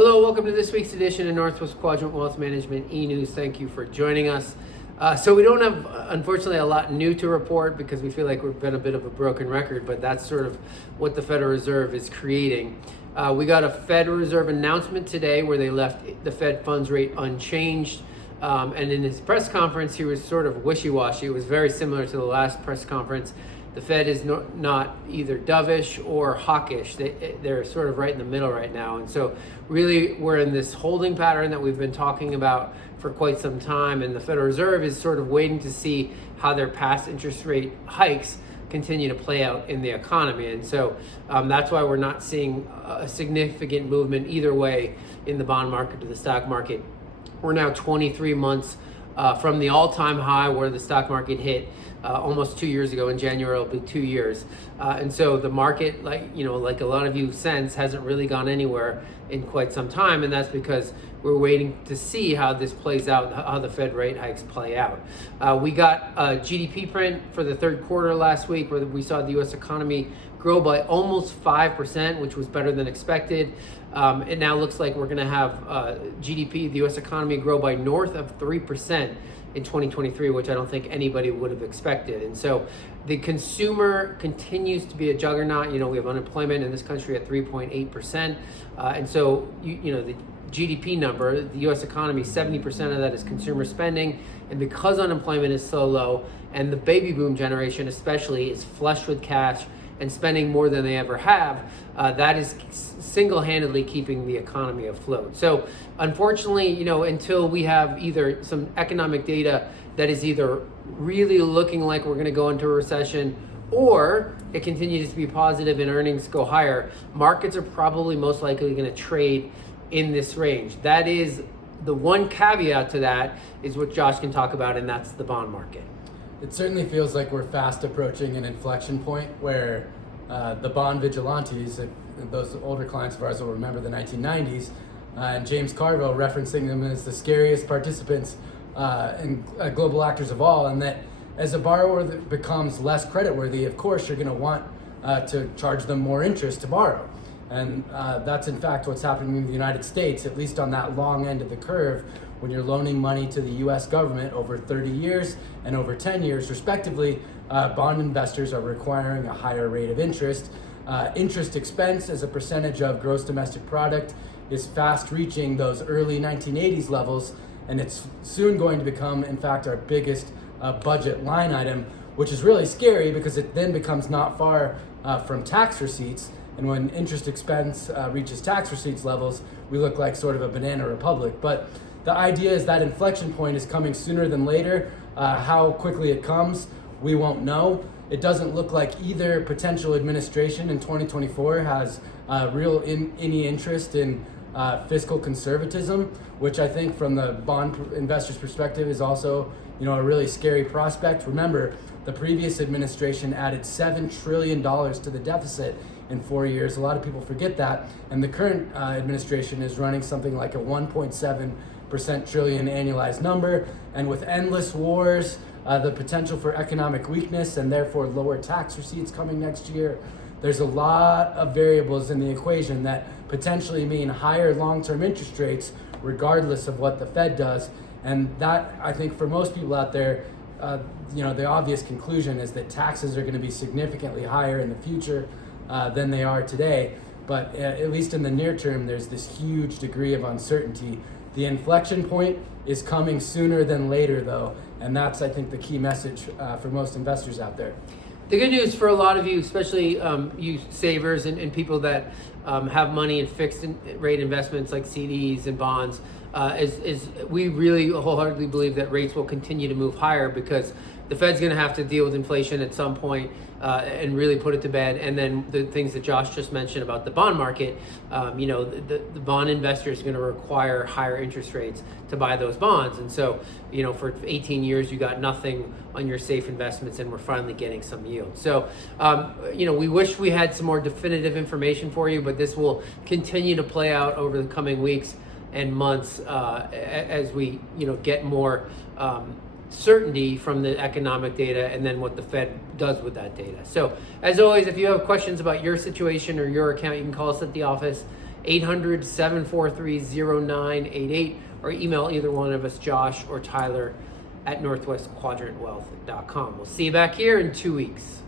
Hello, welcome to this week's edition of Northwest Quadrant Wealth Management e-News. Thank you for joining us. So we don't have, unfortunately, a lot new to report because we feel like we've been a bit of a broken record, but that's sort of what the Federal Reserve is creating. We got a Federal Reserve announcement today where they left the Fed funds rate unchanged. And in his press conference, he was sort of wishy-washy. It was very similar to the last press conference. The Fed is not either dovish or hawkish. They're sort of right in the middle right now. And so really we're in this holding pattern that we've been talking about for quite some time. And the Federal Reserve is sort of waiting to see how their past interest rate hikes continue to play out in the economy. And so that's why we're not seeing a significant movement either way in the bond market to the stock market. We're now 23 months from the all-time high where the stock market hit almost 2 years ago. In January, it'll be 2 years. And so the market, like a lot of you sense, hasn't really gone anywhere in quite some time. And that's because we're waiting to see how this plays out, how the Fed rate hikes play out. We got a GDP print for the third quarter last week where we saw the U.S. economy grow by almost 5%, which was better than expected. It now looks like we're going to have GDP, the U.S. economy, grow by north of 3% in 2023, which I don't think anybody would have expected. And so the consumer continues to be a juggernaut. We have unemployment in this country at 3.8%. And so, the GDP number, the U.S. economy, 70% of that is consumer spending. And because unemployment is so low and the baby boom generation especially is flush with cash and spending more than they ever have, that is single-handedly keeping the economy afloat. So unfortunately, until we have either some economic data that is either really looking like we're going to go into a recession or it continues to be positive and earnings go higher, markets are probably most likely going to trade in this range. That is the one caveat to that is what Josh can talk about, and that's the bond market. It certainly feels like we're fast approaching an inflection point where the bond vigilantes, those older clients of ours will remember the 1990s, and James Carville referencing them as the scariest participants and global actors of all, and that as a borrower that becomes less creditworthy, of course you're going to want to charge them more interest to borrow. And that's in fact what's happening in the United States, at least on that long end of the curve, when you're loaning money to the US government over 30 years and over 10 years respectively, bond investors are requiring a higher rate of interest. Interest expense as a percentage of gross domestic product is fast reaching those early 1980s levels, and it's soon going to become, in fact, our biggest budget line item, which is really scary because it then becomes not far from tax receipts. And when interest expense reaches tax receipts levels, we look like sort of a banana republic. But the idea is that inflection point is coming sooner than later. How quickly it comes, we won't know. It doesn't look like either potential administration in 2024 has any interest in fiscal conservatism, which I think from the bond investors' perspective is also a really scary prospect. Remember, the previous administration added $7 trillion to the deficit in 4 years. A lot of people forget that. And the current administration is running something like a 1.7% trillion annualized number. And with endless wars, the potential for economic weakness and therefore lower tax receipts coming next year, there's a lot of variables in the equation that potentially mean higher long-term interest rates regardless of what the Fed does. And that, I think for most people out there, the obvious conclusion is that taxes are going to be significantly higher in the future than they are today. But at least in the near term, there's this huge degree of uncertainty. The inflection point is coming sooner than later, though, and that's, I think, the key message for most investors out there. The good news for a lot of you, especially you savers and people that have money in fixed rate investments like CDs and bonds, is we really wholeheartedly believe that rates will continue to move higher because the Fed's going to have to deal with inflation at some point and really put it to bed. And then the things that Josh just mentioned about the bond market, the bond investor is going to require higher interest rates to buy those bonds. And so, for 18 years, you got nothing on your safe investments, and we're finally getting some yield. So, we wish we had some more definitive information for you, but this will continue to play out over the coming weeks and months as we, get more certainty from the economic data and then what the Fed does with that data. So as always, if you have questions about your situation or your account, you can call us at the office, 800-743-0988, or email either one of us, Josh or Tyler, at northwestquadrantwealth.com. We'll see you back here in 2 weeks.